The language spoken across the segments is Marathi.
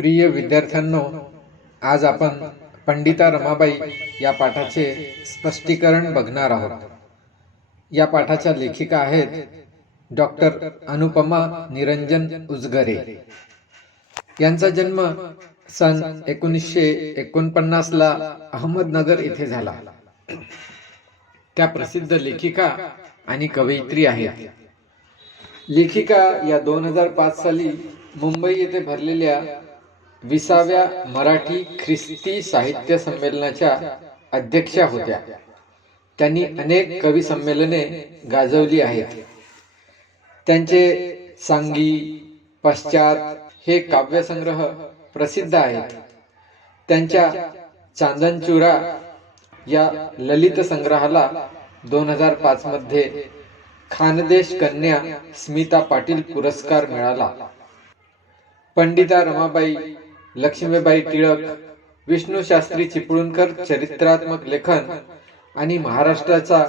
प्रिय विद्यार्थ्यांनो आज आपण पंडिता रमाबाई या पाठाचे स्पष्टीकरण बघणार आहोत. या पाठाच्या लेखिका आहेत डॉक्टर अनुपमा निरंजन उजगरे. यांचा जन्म सन एकोणीसशे एकोणपन्नासला अहमदनगर येथे झाला. त्या प्रसिद्ध लेखिका आणि कवयित्री आहेत. लेखिका या दोन हजार पाच साली मुंबई येथे भरलेल्या विसाव्या मराठी ख्रिस्ती साहित्य संमेलनाच्या अध्यक्षा होत्या. त्यांनी अनेक कवी संमेलने गाजवली आहेत. त्यांचे सांगी पश्चात हे काव्यसंग्रह प्रसिद्ध आहेत. त्यांच्या चांदनचुरा या ललित संग्रहाला दोन हजार पाच मध्ये खानदेश कन्या स्मिता पाटील पुरस्कार मिळाला. पंडिता रमाबाई लक्ष्मीबाई टिळक विष्णू शास्त्री चिपळूणकर चरित्रात्मक लेखन आणि महाराष्ट्राचा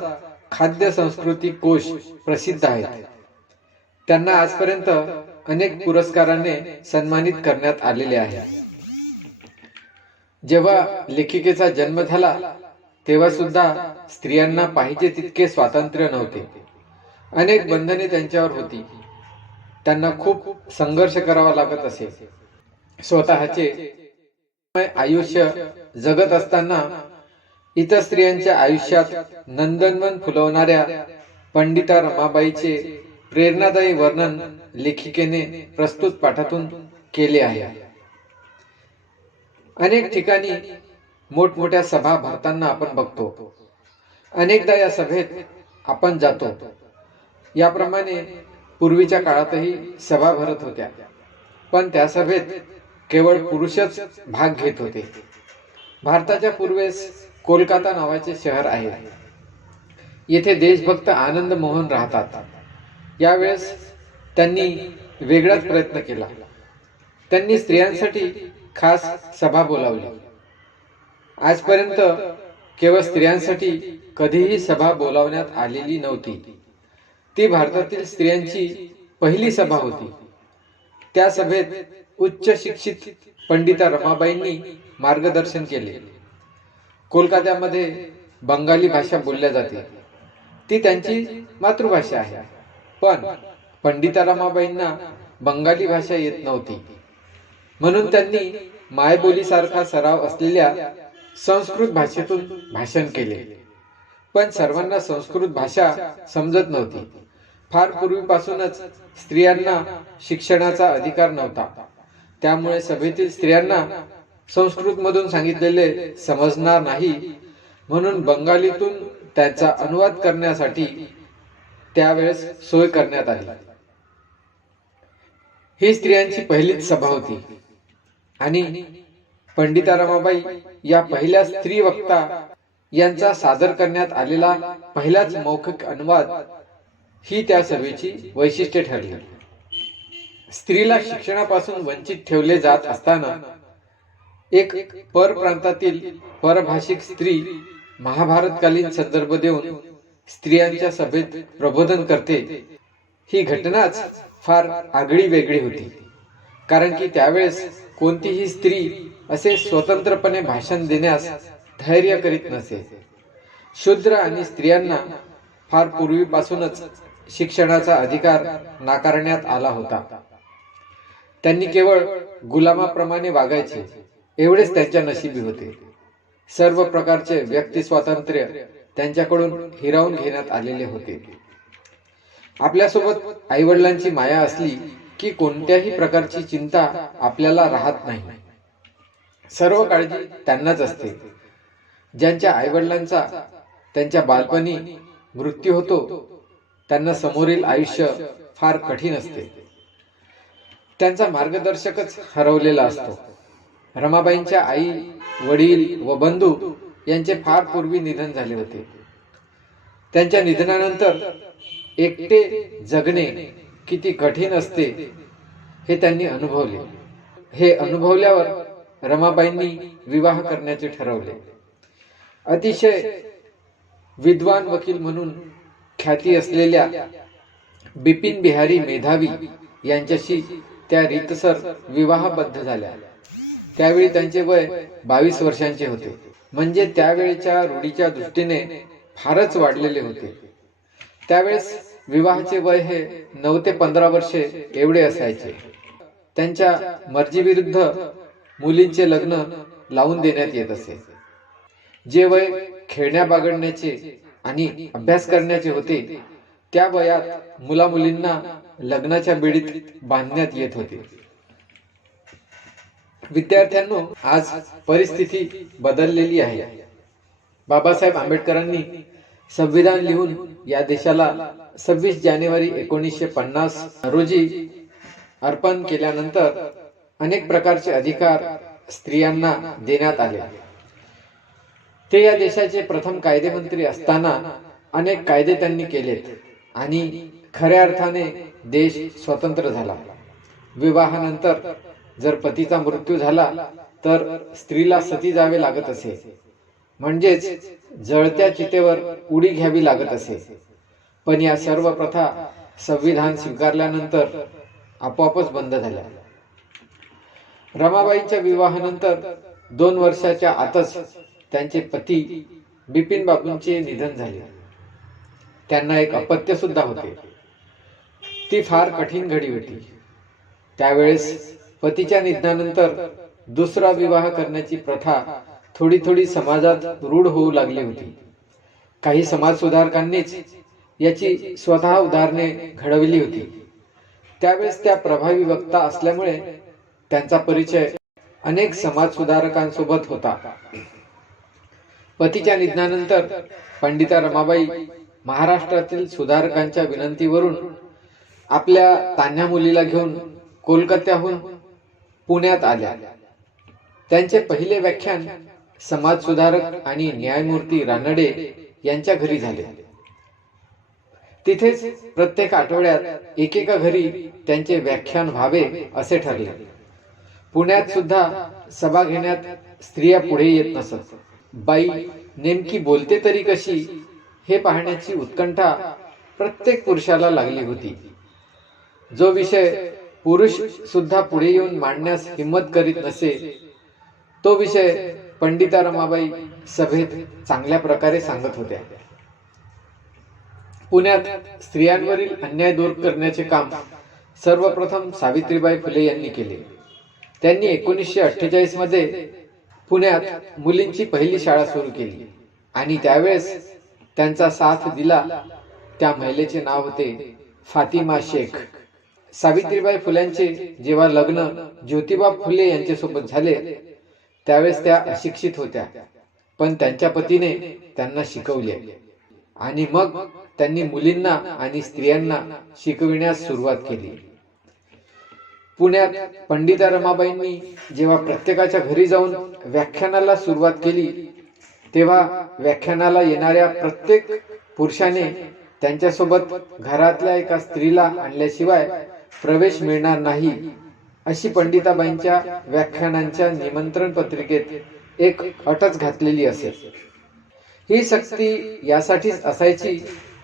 खाद्य संस्कृती कोश प्रसिद्ध आहेत. त्यांना आजपर्यंत अनेक पुरस्काराने सन्मानित करण्यात आलेले आहे. जेव्हा लेखिकेचा जन्म झाला तेव्हा सुद्धा स्त्रियांना पाहिजे तितके स्वातंत्र्य नव्हते. अनेक बंधने त्यांच्यावर होती. त्यांना खूप संघर्ष करावा लागत असे. स्वतःचे आयुष्य जगत असताना इतर स्त्रियांच्या आयुष्यात नंदनवन फुलवणाऱ्या पंडिता रमाबाईचे प्रेरणादायी वर्णन लेखिकेने प्रस्तुत पाठातून केले आहे. अनेक ठिकाणी मोठमोठ्या सभा भरताना आपण बघतो. अनेकदा या सभेत आपण जातो. याप्रमाणे पूर्वीच्या काळातही सभा भरत होत्या. पण त्या सभेत केवळ पुरुषच भाग घेत होते. भारताच्या पूर्वेस कोलकाता नावाचे शहर आहे. येथे देशभक्त आनंद मोहन राहतात. यावेळेस त्यांनी वेगळाच प्रयत्न केला. त्यांनी स्त्रियांसाठी खास सभा बोलावली. आजपर्यंत केवळ स्त्रियांसाठी कधीही सभा बोलावण्यात आलेली नव्हती. ती भारतातील स्त्रियांची पहिली सभा होती. त्या सभेत उच्च शिक्षित पंडिता रमाबाईंनी मार्गदर्शन केले. कोलकात्यामध्ये बंगाली भाषा बोलल्या जाते. ती त्यांची मातृभाषा आहे. पण पंडिता रमाबाईंना बंगाली भाषा येत नव्हती. म्हणून त्यांनी मायबोलीसारखा सराव असलेल्या संस्कृत भाषेतून भाषण केले. पण सर्वांना संस्कृत भाषा समजत नव्हती. फार पूर्वीपासूनच स्त्रियांना शिक्षणाचा अधिकार नव्हता. त्यामुळे सभेतील स्त्रियांना संस्कृत मधून सांगितलेले समजणार नाही. म्हणून बंगालीतून त्याचा अनुवाद करण्यासाठी त्यावेळेस सोय करण्यात आली. ही स्त्रियांची पहिलीच सभा होती. आणि पंडिता रमाबाई या पहिल्या स्त्री वक्ता यांचा सादर करण्यात आलेला पहिलाच मौखिक अनुवाद ही त्या सभेची वैशिष्ट्ये ठरली. स्त्रीला शिक्षणापासून वंचित ठेवले जात असताना एक परप्रांतातील परभाषिक स्त्री महाभारतकालीन संदर्भ देऊन स्त्रियांच्या सभेत प्रबोधन करते. ही घटनाच फार आगळी वेगळी होती. कारण की त्यावेळेस कोणतीही स्त्री असे स्वतंत्रपणे भाषण देण्यास धैर्य करीत नसे. शूद्र आणि स्त्रियांना फार पूर्वीपासूनच शिक्षणाचा अधिकार नाकारण्यात आला होता. त्यांनी केवळ गुलामाप्रमाणे वागायचे एवढेच त्यांच्या नशिबी होते. सर्व प्रकारचे व्यक्ती स्वातंत्र्य त्यांच्याकडून हिरावून घेण्यात आलेले होते. आपल्यासोबत आईवडिलांची माया असली की कोणत्याही प्रकारची चिंता आपल्याला राहत नाही. सर्व काळजी त्यांनाच असते. ज्यांच्या आईवडिलांचा त्यांच्या बालपणी मृत्यू होतो त्यांना समोरील आयुष्य फार कठीण असते. त्यांचा मार्गदर्शकच हरवलेला असतो. रमाबाईंच्या आई वडील व बंधू यांचे फार पूर्वी निधन झाले होते. त्यांच्या निधनानंतर एकटे जगणे किती कठीण असते हे त्यांनी अनुभवले. हे अनुभवल्यावर रमाबाईंनी विवाह करण्याचे ठरवले. अतिशय विद्वान वकील म्हणून ख्याती असलेल्या बिपिन बिहारी मेधावी यांच्याशी त्या रीतसर विवाहबद्ध झाल्या. त्यावेळी त्यांचे वय बावीस वर्षांचे होते. म्हणजे त्यावेळेच्या रूढीच्या दृष्टीने फारच वाढलेले होते. त्यावेळेस विवाहाचे वय हे नऊ ते पंधरा वर्षे एवढे असायचे. त्यांच्या मर्जीविरुद्ध मुलींचे लग्न लावून देण्यात येत असे. जे वय खेळण्या बागडण्याचे आणि अभ्यास करण्याचे होते त्या वयात मुला मुलींना लग्नाच्या बेडीत बांधण्यात येत होते. विद्यार्थ्यांनो आज परिस्थिती बदललेली आहे. बाबासाहेब आंबेडकरांनी संविधान लिहून या देशाला सव्वीस जानेवारी एकोणीसशे पन्नास रोजी अर्पण केल्यानंतर अनेक प्रकारचे अधिकार स्त्रियांना देण्यात आले. ते या देशाचे प्रथम कायदेमंत्री असताना अनेक कायदे त्यांनी केलेत आणि खऱ्या अर्थाने देश स्वतंत्र झाला. विवाहानंतर जर पतीचा मृत्यू झाला तर स्त्रीला सती जावे लागत असे. म्हणजेच जळत्या चितेवर उडी घ्यावी लागत असे. पण या सर्व प्रथा संविधान स्वीकारल्यानंतर आपोआपच बंद झाल्या. रमाबाईंच्या विवाहानंतर दोन वर्षाच्या आतच त्यांचे पती बिपिन बाबूंचे निधन झाले. त्यांना एक अपत्य सुद्धा होते. ती फार कठीण घडी होती. त्यावेळेस पतीच्या निधनानंतर दुसरा विवाह करण्याची प्रथा थोडी थोडी समाजात रूढ होऊ लागली होती. काही समाज सुधारकांनीच याची स्वतः उदाहरणे घडवली होती. त्यावेळेस त्या प्रभावी वक्ता असल्यामुळे त्यांचा परिचय अनेक समाज सुधारकांसोबत होता. पतीच्या निधनानंतर पंडिता रमाबाई महाराष्ट्रातील सुधारकांच्या विनंतीवरून आपल्या तान्ह्या मुलीला घेऊन कोलकात्याहून पुण्यात आल्या. त्यांचे पहिले व्याख्यान समाज सुधारक आणि न्यायमूर्ती रानडे यांच्या घरी झाले. तिथेच प्रत्येक आठवड्यात एकेका घरी त्यांचे व्याख्यान व्हावे असे ठरले. पुण्यात सुद्धा सभा घेण्यात स्त्रिया पुढे येत नसत. बाई नेमकी बोलते तरी कशी? हे पाहण्याची उत्कंठा प्रत्येक पुरुषाला लागली होती. जो विषय पुरुष सुद्धा पुढे येऊन मांडण्यास हिंमत करीत नसे तो विषय पंडिता रमाबाई सभेत चांगल्या प्रकारे सांगत होत्या. पुण्यात स्त्रियांवरील अन्याय दूर करण्याचे काम सर्वप्रथम सावित्रीबाई फुले यांनी केले. त्यांनी एकोणीसशे अठ्ठेचाळीसमध्ये पुण्यात मुलींची पहिली शाळा सुरू केली आणि त्यावेळेस त्यांचा साथ दिला त्या महिलेचे नाव होते फातिमा शेख. सावित्रीबाई फुल्यांचे जेव्हा लग्न ज्योतिबा फुले यांच्यासोबत झाले त्यावेळेस त्या अशिक्षित होत्या पण त्यांच्या पतीने त्यांना शिकवले. आणि मग त्यांनी मुलींना आणि स्त्रियांना शिकविण्यास सुरुवात केली. पुण्यात पंडिता रमाबाईंनी जेव्हा प्रत्येकाच्या घरी जाऊन व्याख्यानाला सुरुवात केली तेव्हा व्याख्यानाला येणाऱ्या प्रत्येक पुरुषाने त्यांच्यासोबत घरातल्या एका स्त्रीला आणल्याशिवाय प्रवेश मिळणार नाही अशी पंडिताबाईंच्या व्याख्यानांच्या निमंत्रण पत्रिकेत एक अटच घातलेली असे ही सक्ती यासाठीच असायची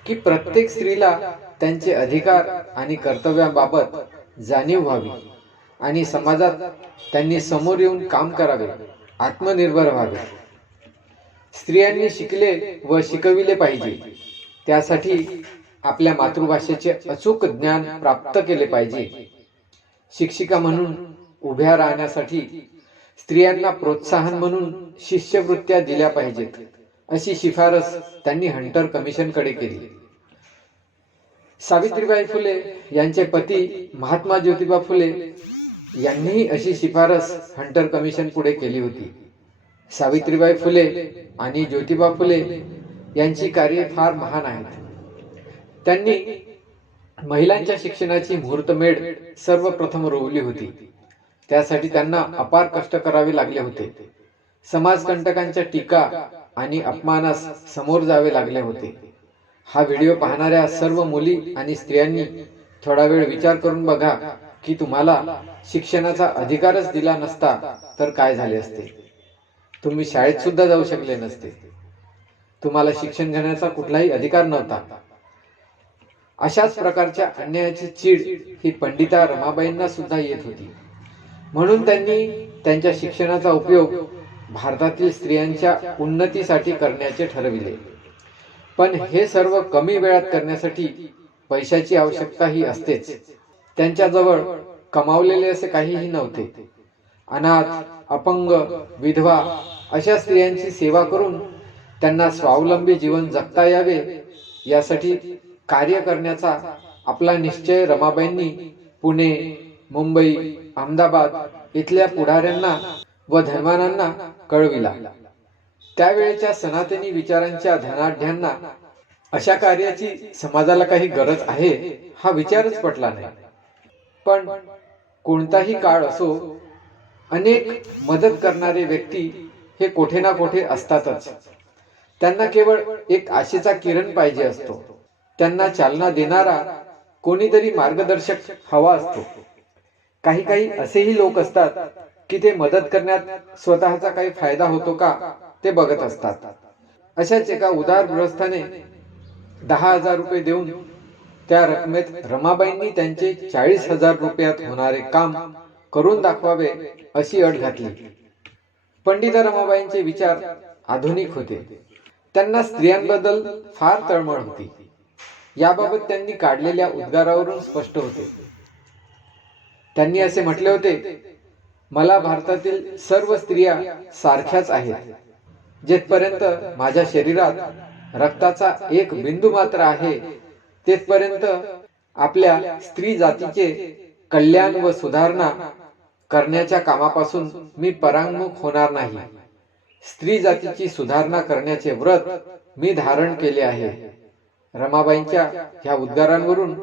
की प्रत्येक स्त्रीला त्यांचे अधिकार आणि कर्तव्याबाबत जाणीव व्हावी. आणि समाजात त्यांनी समोर येऊन काम करावे आत्मनिर्भर व्हावे. स्त्रियांनी शिकले व शिकविले पाहिजे. त्यासाठी आपल्या मातृभाषेचे अचूक ज्ञान प्राप्त केले पाहिजे. शिक्षिका म्हणून उभ्या राहण्यासाठी स्त्रियांना प्रोत्साहन म्हणून शिष्यवृत्त्या दिल्या पाहिजेत अशी शिफारस त्यांनी हंटर कमिशनकडे केली. सावित्रीबाई फुले यांचे पती महात्मा ज्योतिबा फुले यांनीही अशी शिफारस हंटर कमिशन पुढे केली होती. सावित्रीबाई फुले आणि ज्योतिबा फुले यांची कार्ये फार महान आहेत. त्यांनी महिलांच्या शिक्षणाची मुहूर्तमेढ सर्वप्रथम रोवली होती. त्यासाठी त्यांना अपार कष्ट करावे लागले होते. समाजकंटकांच्या टीका आणि अपमानास समोर जावे लागले होते. हा व्हिडिओ पाहणाऱ्या सर्व मुली आणि स्त्रियांनी थोडा वेळ विचार करून बघा की तुम्हाला शिक्षणाचा अधिकारच दिला नसता तर काय झाले असते? तुम्ही शाळेत सुद्धा जाऊ शकले नसते. तुम्हाला शिक्षण घेण्याचा कुठलाही अधिकार नव्हता. अशाच प्रकारच्या अन्यायाची चीड ही पंडिता रमाबाईंना सुद्धा येत होती. म्हणून त्यांनी त्यांच्या शिक्षणाचा उपयोग भारतातील स्त्रियांच्या उन्नतीसाठी करण्याचे ठरविले. पण हे सर्व कमी वेळात करण्यासाठी पैशाची आवश्यकता ही असतेच. त्यांच्याजवळ कमावलेले असे काहीही नव्हते. अनाथ अपंग विधवा अशा स्त्रियांची सेवा करून त्यांना स्वावलंबी जीवन जगता यावे यासाठी कार्य करण्याचा आपला निश्चय रमाबाईंनी पुणे मुंबई अहमदाबाद इथल्या पुढाऱ्यांना व धर्मानांना कळविला. त्यावेळेच्या सनातनी विचारांच्या धनाढ्यांना अशा कार्याची समाजाला काही गरज आहे? हा विचारच पटला नाही. पण कोणताही काळ असो अनेक मदत करणारे व्यक्ती हे कोठे ना कोठे असतातच. त्यांना केवळ एक आशेचा किरण पाहिजे असतो. त्यांना चालना देणारा कोणीतरी मार्गदर्शक हवा असतो. काही काही असेही लोक असतात की ते मदत करण्यात स्वतःचा काही फायदा होतो का ते बघत असतात. अशाच एका उदार गृहस्थाने दहा हजार रुपये देऊन त्या रकमेत रमाबाईंनी त्यांचे चाळीस हजार रुपयात होणारे काम करून दाखवावे अशी अट घातली. पंडिता रमाबाईंचे विचार आधुनिक होते. त्यांना स्त्रियांबद्दल फार तळमळ होती. याबाबत त्यांनी काढलेल्या उद्गारावरून स्पष्ट होते. त्यांनी असे म्हटले होते मला भारतातील सर्व स्त्रिया सारख्याच आहेत जेथपर्यंत माझ्या शरीरात रक्ताचा एक बिंदू मात्र आहे तेथपर्यंत आपल्या स्त्री जातीचे कल्याण व सुधारणा करण्याच्या कामापासून मी परांगमुख होणार नाही. स्त्री जातीची सुधारणा करण्याचे व्रत मी धारण केले आहे. रमाबाईंच्या ह्या उद्गारांवरून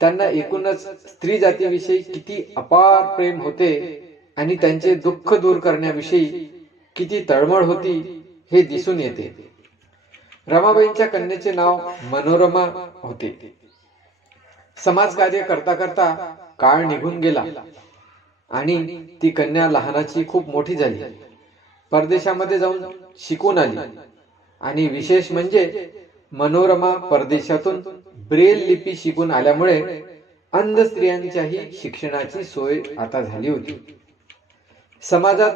त्यांना एकूणच स्त्री जातीविषयी किती अपार प्रेम होते आणि त्यांचे दुःख दूर करण्याविषयी किती तळमळ होती हे दिसून येते. रमाबाईंच्या कन्येचे नाव मनोरमा होते. समाजकार्य करता करता काळ निघून गेला आणि ती कन्या लहानाची खूप मोठी झाली. परदेशामध्ये जाऊन शिकून आली. आणि विशेष म्हणजे मनोरमा परदेशातून ब्रेल लिपी शिकून आल्यामुळे अंध स्त्रियांच्याही शिक्षणाची सोय आता झाली होती. समाजात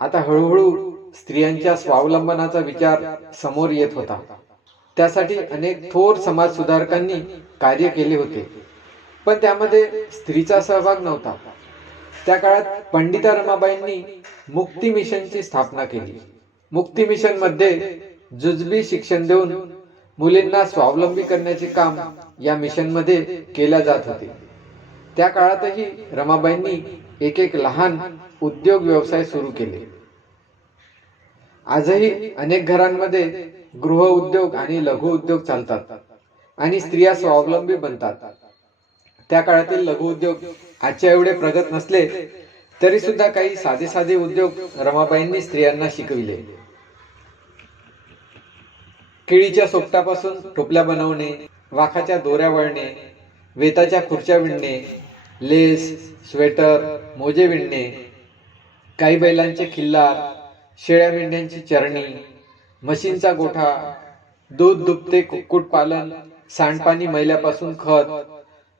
आता हळूहळू स्त्रियांच्या स्वावलंबनाचा विचार समोर येत होता. त्यासाठी अनेक थोर समाज सुधारकांनी कार्य केले होते. पण त्यामध्ये स्त्रीचा सहभाग नव्हता. त्या काळात पंडिता रमाबाईंनी मुक्ती मिशनची स्थापना केली. मुक्ती मिशनमध्ये जुजबी शिक्षण देऊन मुलींना स्वावलंबी करण्याचे काम या मिशनमध्ये केल्या जात होते. त्या काळातही रमाबाईंनी एक एक लहान उद्योग व्यवसाय सुरू केले. आजही अनेक घरांमध्ये गृह उद्योग आणि लघु उद्योग चालतात आणि स्त्रिया स्वावलंबी बनतात. त्या काळातील लघु उद्योग आजच्या एवढे प्रगत नसले तरी सुद्धा काही साधे साधे उद्योग रमाबाईंनी स्त्रियांना शिकविले. केळीच्या सोपटापासून टोपल्या बनवणे वाखाच्या दोऱ्या वळणे वेताच्या खुर्च्या विणणे लेस स्वेटर मोजे विणणे काही बैलांचे खिल्लार शेळ्या मेंढ्यांची चरणी म्हशींचा गोठा दूध दुभते कुक्कुटपालन सांडपाणी मैल्यापासून खत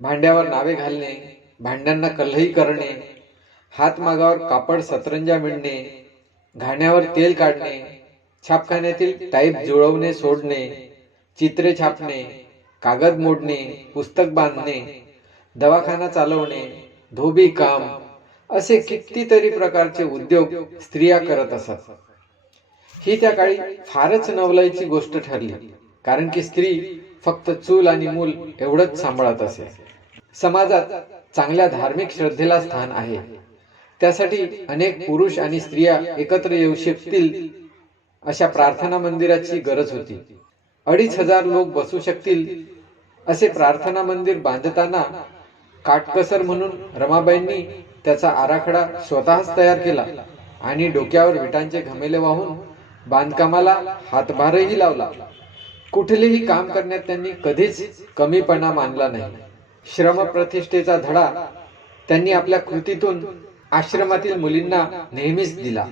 भांड्यावर नावे घालणे भांड्यांना कलही करणे हातमागावर कापड सतरंजा विणणे घाण्यावर तेल काढणे छापखान्यातील टाईप जुळवणे सोडणे चित्रे छापणे कागद मोडणे पुस्तक बांधणे दवाखाना चालवणे धोबी काम असे कितीतरी प्रकारचे उद्योग स्त्रिया करत असत. ही त्या काळी फारच नवलाईची गोष्ट ठरली कारण की स्त्री फक्त चूल आणि मूल एवढंच सांभाळत असे. समाजात चांगल्या धार्मिक श्रद्धेला स्थान आहे. त्यासाठी अनेक पुरुष आणि स्त्रिया एकत्र येऊ शकतील अशा प्रार्थना मंदिराची गरज होती. अडीच हजार लोक बसू शकतील असे प्रार्थना मंदिर बांधताना काटकसर म्हणून रमाबाईंनी त्याचा आराखडा स्वतःच तयार केला आणि डोक्यावर विटांचे घमेले वाहून बांधकामाला हातभारही लावला. कुठलेही काम करण्यात त्यांनी कधीच कमीपणा मानला नाही. श्रम प्रतिष्ठेचा धडा त्यांनी आपल्या कृतीतून आश्रमातील मुलींना नेहमीच दिला.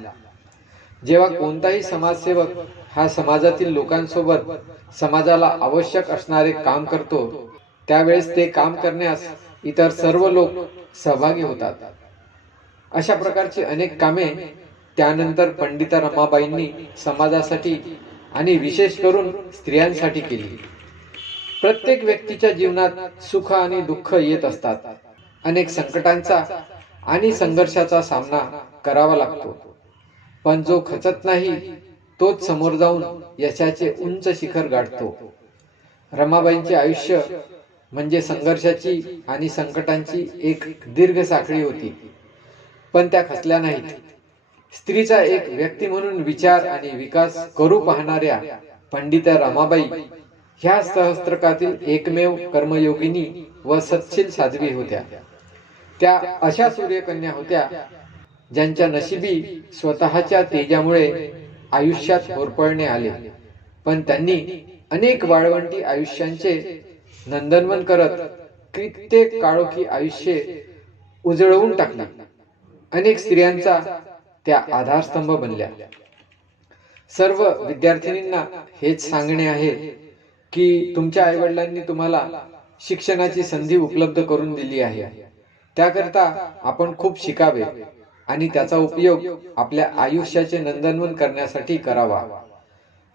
जेव्हा कोणताही समाजसेवक हा समाजातील लोकांसोबत समाजाला आवश्यक असणारे काम करतो त्यावेळेस ते काम करण्यास इतर सर्व लोक सहभागी होतात. अशा प्रकारची अनेक कामे त्यानंतर पंडिता रमाबाईंनी समाजासाठी आणि विशेष करून स्त्रियांसाठी केली. प्रत्येक व्यक्तीच्या जीवनात सुख आणि दुःख येत असतात. अनेक संकटांचा आणि संघर्षाचा सामना करावा लागतो. पण जो खचत नाही तोच समोर जाऊन यशाचे उंच शिखर गाठतो. रमाबाईंचे आयुष्य म्हणजे संघर्षाची आणि संकटांची एक दीर्घ साखळी होती. पण त्या खचल्या नाहीत. स्त्रीचा एक व्यक्ती म्हणून विचार आणि विकास करू पाहणाऱ्या पंडिता रमाबाई ह्या सहस्त्रकातील एकमेव कर्मयोगिनी व सत्शील साध्वी होत्या. त्या अशा सूर्यकन्या होत्या ज्यांच्या नशिबी स्वतःच्या तेजामुळे आयुष्यात होरपळणे आले. पण त्यांनी अनेक वाळवंटी आयुष्यांचे नंदनवन करत कित्येक काळोखी आयुष्ये उजळवून टाकली. अनेक स्त्रियांचा त्या आधारस्तंभ बनल्या. सर्व विद्यार्थिनींना हेच सांगणे आहे की तुमच्या आईवडिलांनी तुम्हाला शिक्षणाची संधी उपलब्ध करून दिली आहे. त्याकरता आपण खूप शिकावे आणि त्याचा उपयोग आपल्या आयुष्याचे नंदनवन करण्यासाठी करावा.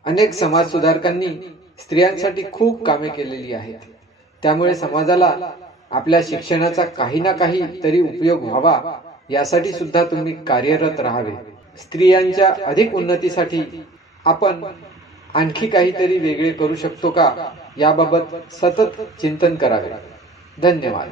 अनेक समाज सुधारकांनी स्त्रियांसाठी खूप कामे केलेली आहेत. त्यामुळे समाजाला आपल्या शिक्षणाचा काही ना काही तरी उपयोग व्हावा यासाठी सुद्धा तुम्ही कार्यरत राहावे. स्त्रियांच्या अधिक उन्नतीसाठी आपण आणखी काहीतरी वेगळे करू शकतो का? याबाबत सतत चिंतन करावे. धन्यवाद.